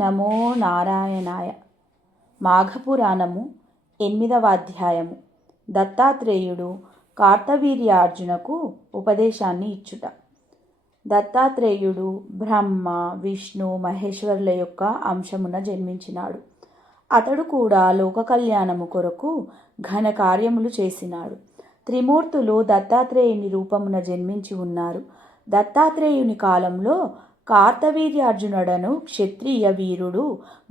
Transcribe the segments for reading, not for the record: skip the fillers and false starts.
నమో నారాయణాయ. మాఘపురాణము 8వ అధ్యాయము. దత్తాత్రేయుడు కార్తవీర్యార్జునకు ఉపదేశాన్ని ఇచ్చుట. దత్తాత్రేయుడు బ్రహ్మ, విష్ణు, మహేశ్వరుల యొక్క అంశమున జన్మించినాడు. అతడు కూడా లోక కళ్యాణము కొరకు ఘన కార్యములు చేసినాడు. త్రిమూర్తులు దత్తాత్రేయుని రూపమున జన్మించి ఉన్నారు. దత్తాత్రేయుని కాలంలో కార్తవీర్యార్జునుడను క్షత్రియ వీరుడు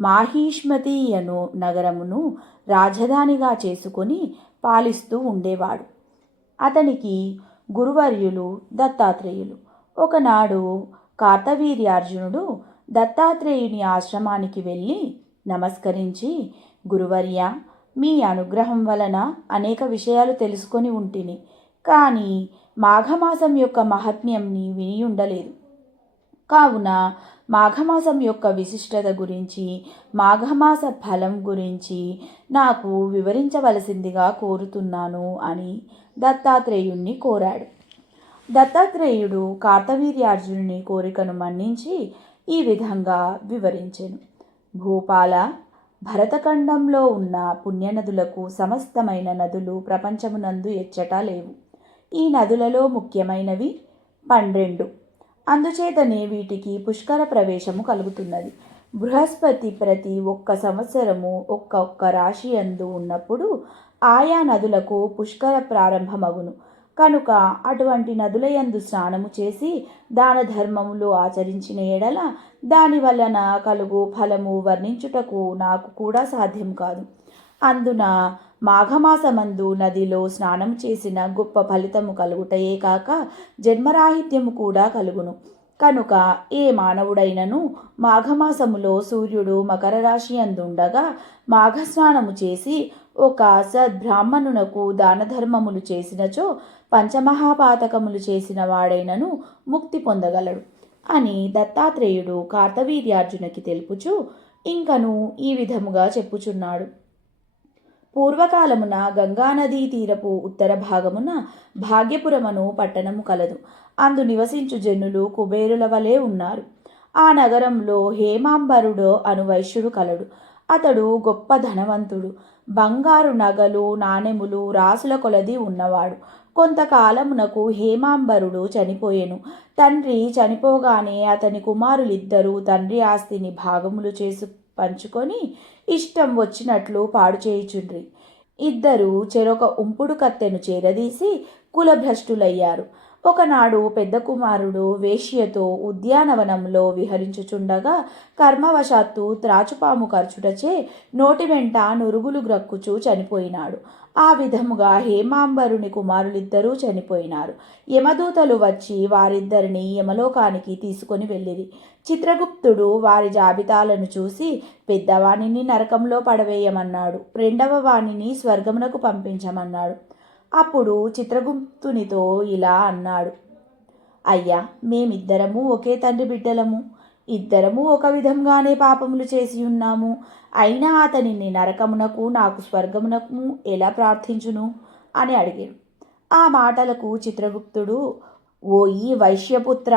మాహిష్మతీయను నగరమును రాజధానిగా చేసుకొని పాలిస్తూ ఉండేవాడు. అతనికి గురువర్యులు దత్తాత్రేయులు. ఒకనాడు కార్తవీర్యార్జునుడు దత్తాత్రేయుని ఆశ్రమానికి వెళ్ళి నమస్కరించి, గురువర్య, మీ అనుగ్రహం వలన అనేక విషయాలు తెలుసుకొని ఉంటిని, కానీ మాఘమాసం యొక్క మహాత్మ్యంని విని ఉండలేదు. కావున మాఘమాసం యొక్క విశిష్టత గురించి, మాఘమాస ఫలం గురించి నాకు వివరించవలసిందిగా కోరుతున్నాను అని దత్తాత్రేయుణ్ణి కోరాడు. దత్తాత్రేయుడు కార్తవీర్యార్జునుని కోరికను మన్నించి ఈ విధంగా వివరించెను. భూపాల, భరతఖండంలో ఉన్న పుణ్యనదులకు సమస్తమైన నదులు ప్రపంచమునందు ఎచ్చటా లేవు. ఈ నదులలో ముఖ్యమైనవి 12. అందుచేతనే వీటికి పుష్కర ప్రవేశము కలుగుతున్నది. బృహస్పతి ప్రతి ఒక్క సంవత్సరము ఒక్కొక్క రాశి యందు ఉన్నప్పుడు ఆయా నదులకు పుష్కర ప్రారంభమగును. కనుక అటువంటి నదులయందు స్నానము చేసి దాన ధర్మములు ఆచరించిన ఎడల దాని వలన కలుగు ఫలము వర్ణించుటకు నాకు కూడా సాధ్యం కాదు. అందున మాఘమాసమందు నదిలో స్నానం చేసిన గొప్ప ఫలితము కలుగుటయే కాక జన్మరాహిత్యము కూడా కలుగును. కనుక ఏ మానవుడైనను మాఘమాసములో సూర్యుడు మకర రాశి అందుండగా మాఘస్నానము చేసి ఒక సద్బ్రాహ్మణునకు దానధర్మములు చేసినచో పంచమహాపాతకములు చేసిన వాడైనను ముక్తి పొందగలడు అని దత్తాత్రేయుడు కార్తవీర్యార్జునకి తెలుపుచు ఇంకను ఈ విధముగా చెప్పుచున్నాడు. పూర్వకాలమున గంగానదీ తీరపు ఉత్తర భాగమున భాగ్యపురమను పట్టణము కలదు. అందు నివసించు జనులు కుబేరుల వలె ఉన్నారు. ఆ నగరంలో హేమాంబరుడు అను వైశ్యుడు కలడు. అతడు గొప్ప ధనవంతుడు. బంగారు నగలు, నాణెములు రాసుల కొలది ఉన్నవాడు. కొంతకాలమునకు హేమాంబరుడు చనిపోయెను. తండ్రి చనిపోగానే అతని కుమారులిద్దరూ తండ్రి ఆస్తిని భాగములు చేసి పంచుకొని ఇష్టం వచ్చినట్లు పాడు చేయుచుండ్రి. ఇద్దరు చెరొక ఉంపుడు కత్తెను చేరదీసి కులభ్రష్టులయ్యారు. ఒకనాడు పెద్ద కుమారుడు వేశ్యతో ఉద్యానవనంలో విహరించుచుండగా కర్మవశాత్తు త్రాచుపాము కర్చుటచే నోటి వెంట నురుగులు గ్రక్కుచూ చనిపోయినాడు. ఆ విధముగా హేమాంబరుని కుమారులిద్దరూ చనిపోయినారు. యమదూతలు వచ్చి వారిద్దరిని యమలోకానికి తీసుకొని వెళ్ళిరి. చిత్రగుప్తుడు వారి జాబితాలను చూసి పెద్దవాణిని నరకంలో పడవేయమన్నాడు, రెండవ వాణిని స్వర్గమునకు పంపించమన్నాడు. అప్పుడు చిత్రగుప్తునితో ఇలా అన్నాడు, అయ్యా, మేమిద్దరము ఒకే తండ్రి బిడ్డలము. ఇద్దరము ఒక విధంగానే పాపములు చేసి ఉన్నాము. అయినా అతనిని నరకమునకు నాకు స్వర్గమునకు ఎలా ప్రార్థించును అని అడిగాడు. ఆ మాటలకు చిత్రగుప్తుడు, ఓ ఈ వైశ్యపుత్ర,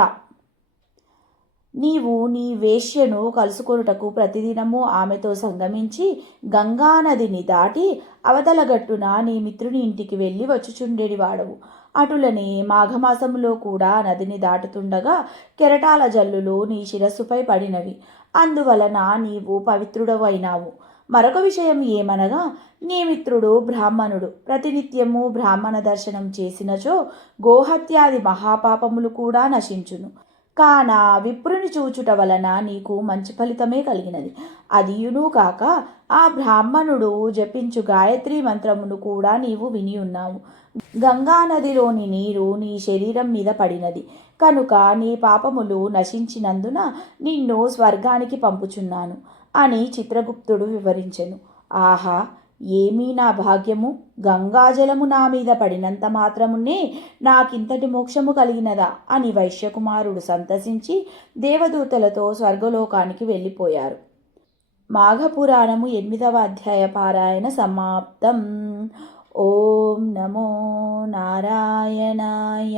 నీవు నీ వేశ్యను కలుసుకొనుటకు ప్రతిదినము ఆమెతో సంగమించి గంగానదిని దాటి అవతల గట్టున నీ మిత్రుని ఇంటికి వెళ్ళి వచ్చుచుండేవాడవు. అటులనే మాఘమాసములో కూడా నదిని దాటుతుండగా కెరటాల జల్లులు నీ శిరస్సుపై పడినవి. అందువలన నీవు పవిత్రుడవైనావు. మరొక విషయం ఏమనగా, నీ మిత్రుడు బ్రాహ్మణుడు. ప్రతినిత్యము బ్రాహ్మణ దర్శనం చేసినచో గోహత్యాది మహాపాపములు కూడా నశించును. కాన విప్రుని చూచుట వలన నీకు మంచి ఫలితమే కలిగినది. అదియును కాక ఆ బ్రాహ్మణుడు జపించు గాయత్రి మంత్రమును కూడా నీవు విని ఉన్నావు. గంగానదిలోని నీరు నీ శరీరం మీద పడినది కనుక నీ పాపములు నశించినందున నిన్ను స్వర్గానికి పంపుచున్నాను అని చిత్రగుప్తుడు వివరించెను. ఆహా, ఏమీ నా భాగ్యము! గంగాజలము నా మీద పడినంత మాత్రమునే నాకింతటి మోక్షము కలిగినదా అని వైశ్యకుమారుడు సంతసించి దేవదూతలతో స్వర్గలోకానికి వెళ్ళిపోయారు. మాఘపురాణము 8వ అధ్యాయ పారాయణ సమాప్తం. ఓం నమో నారాయణాయ.